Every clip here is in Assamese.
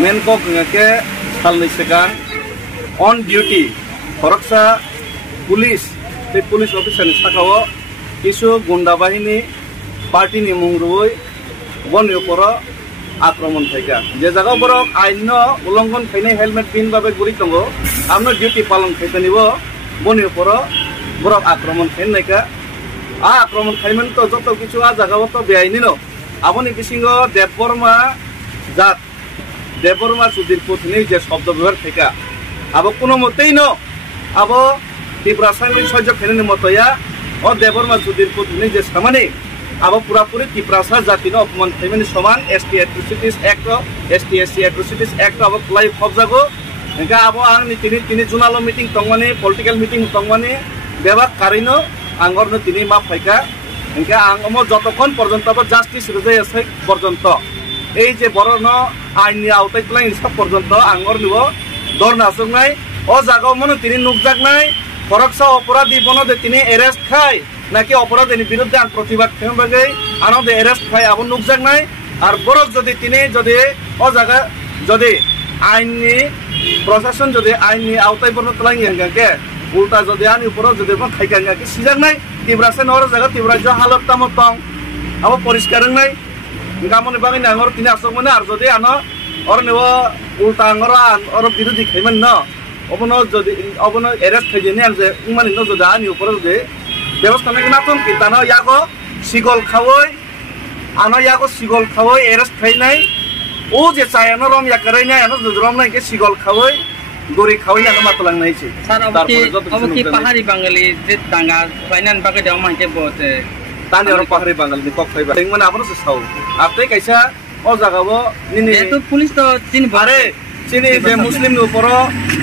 Menkok ngake salni sekan on duty Horaksa police the police officer ni sakao isu gunda bahini party ni mungrui bon uporo akromon thaika je jaga borok aino ulongon khainai helmet pin babe guri tongo amno duty palon khaitanibo bon uporo borok akromon khainaika a akromon khaimen to joto kichu a jaga to beaini no aboni bisingo Debborma জাত দেববর্মা সুধীর পুতনি যে শব্দ ব্যবহার থেকে আবো কোনো মতেই ন আবো ত্রিপুরাসানি সহ্য খেলেনি মতয়া ও দেববর্মা সুধীর পুতনি যে সামানি আবো পুরাপুরি ত্রিপুরাসা জাতিনো অপমান খাইমানি সমান ST atrocities act ST SC atrocities act আবো ক্লাই ফবজাগো একা আবো আং তিনি জুনালো মিটিং তংমানি পলিটিক্যাল মিটিং তংমানি বেবাক কারিনো আঙ্গরনো তিনি মাপ ফাইকা একা আং অমো যতক্ষণ পর্যন্ত জাস্টিস রেজাই আছে পর্যন্ত এই যে বড় ন আইনি আওতায় তুলাই সব পর্যন্ত আঙ্গর নিব দর নাচক নাই ও জায়গাও মনে তিনি নুকজাক নাই ফরকসা অপরাধী বনদে তিনি এরেস্ট খায় নাকি অপরাধীর বিরুদ্ধে আন প্রতিবাদ খেয়ে আনন্দে এরেস্ট খায় আবার নুকজাক নাই আর বরক যদি তিনি যদি ও জায়গা যদি আইনি প্রশাসন যদি আইনি আওতায় বর্ণ তুলাই গাঙ্গাকে উল্টা যদি আনি উপর যদি খাই গাঙ্গাকে সিজাক নাই ত্রিপুরাসে নর জায়গা ত্রিপুরাজ্য হালত তামত দং আবার পরিষ্কার নাই গামনি বাগানি আঙর তিনি আসক মানে আর যদি আনো ওর নেব উল্টা আঙর ওর বিরোধী খাইমান ন অবনো যদি অবনো এরেস্ট খাইজেনি আং যে উমানি ন যদি আনি উপরে যদি ব্যবস্থা নাকি নাতন কি তানো ইয়াকো সিগল খাওই আনো ইয়াকো সিগল খাওই এরেস্ট খাইনাই ও যে চায়ানো রম ইয়াকারাই নাই আনো যদি রম নাইকে সিগল খাওই গরি খাওই না মাতলাং নাইছে স্যার অবকি পাহাড়ি বাঙালি যে দাঙ্গা ফাইনান বাকে দেওয়া মাইকে বতে tani orang pahari bangal ni kok khaiba ingman abro se sau apte kaisa o jagabo nini eto police to tin bare chini je muslim ni uporo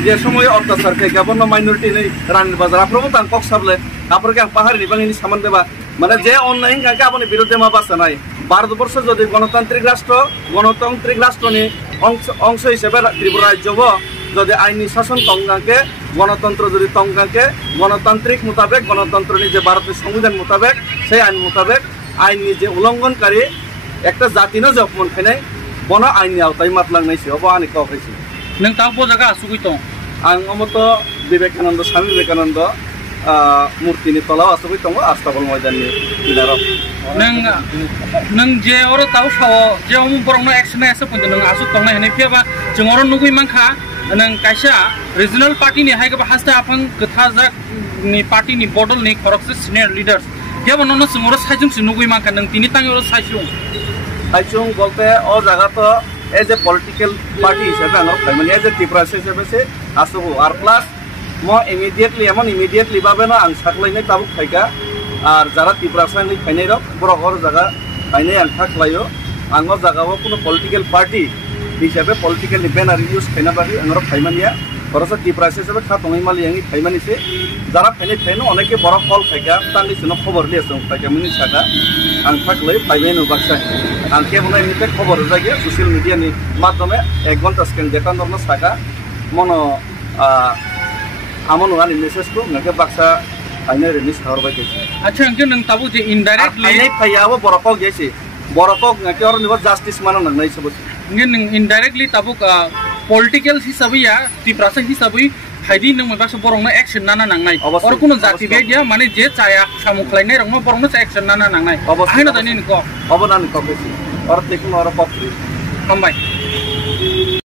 je somoy অত্যাচার ke gabono minority ni ran bazar aprobo tan kok sable apro ke pahari ni bangini saman deba মানে যে অনলাইন কাকে আপনি বিরুদ্ধে মা বাসা নাই ভারতবর্ষ যদি গণতান্ত্রিক রাষ্ট্র নি অংশ হিসেবে ত্রিপুরা রাজ্য যদি আইনি শাসন তঙ্গাকে গণতন্ত্র যদি তঙ্গাকে গণতান্ত্রিক মোতাবেক গণতন্ত্র যে ভারতের সংবিধান মোতাবেক সেই আইন মোতাবেক আইনি যে উল্লঙ্ঘনকারী একটা জাতি না যে অপমান খাইনাই বন আইনি আওতায় মাতলাংনাইছে অব আনি কাউখাইছে নং তাও জায়গা আসুগৈ দं आं अमत विवेकानंद स्वामी विवेकानंद मूर्तिनि तलाव आसुगै दं आस्ताबल मैदाननि किनाराव नों जे और ताव साव जे अमु बरंनो एक्शन एसे पन्द नों आसु तंनाय हने फेबा जों और नुगै मानखा नों कायसा रिजनल पार्टी नि हायगा हास्ता आफां गथाजाक नि पार्टी नि बडल नि खरकसे सिनियर लीडर्स केबो ननो जों और साइजुं सि नुगै मानखा नों तिनि तांग और साइजुं बोलते ओ जागा तो एज ए पॉलिटिकल पार्टी हिसाबै आंनाव थारमाने एज ए टिप्रास हिसाबै से आसुगौ आर प्लास म इमिडिएटली एमन इमिडिएटली बाबेनो आं साख्लायनाय ताबु खायगा आर जारा टिप्रासनि खायनाय रक बरगर जागा खायनाय आं थाख्लायो आंनो जागाव कोनो पॉलिटिकल पार्टी हिसाबै पॉलिटिकल बैनर यूज खायना बादि आंरो खायमानिया बरसा टिप्रास हिसाबै खातङै मालि आंनि खायमानिसे जारा खायनाय खायनो अनेके बरक कल खायगा तांनि सुनो खबर लियासं खायगा मिनि सागा आं थाख्लाय फायबायनो बाक्सा आं केवल इनिफ्राय खबर जागे ससियेल मिडियानि माध्यमे 1 घन्टा सिगां देखानहरनो सागा मनो आमन वानि मेसेजखौ नोंखौ बाक्सा आइनो रेनि साहरबाय दे अच्छा अंके नों ताबु जे इनडाइरेक्टली आइनै फायाबो बरकौ गेसि बरकौ नोंखौ और निबो जस्टिस मानो नंनाय सबो नों इनडाइरेक्टली ताबु पॉलिटिकल हिसाबै या टिप्रासा हिसाबै हाइदि नों माबासो बरंनो एक्शन नाना नांनाय और कोनो जाति बेदिया माने जे चाया सामुखलायनाय रंनो बरंनो एक्शन नाना नांनाय आइनो दानि निको अबनानि कबेसि और तेखुन और पत्रि हामबाय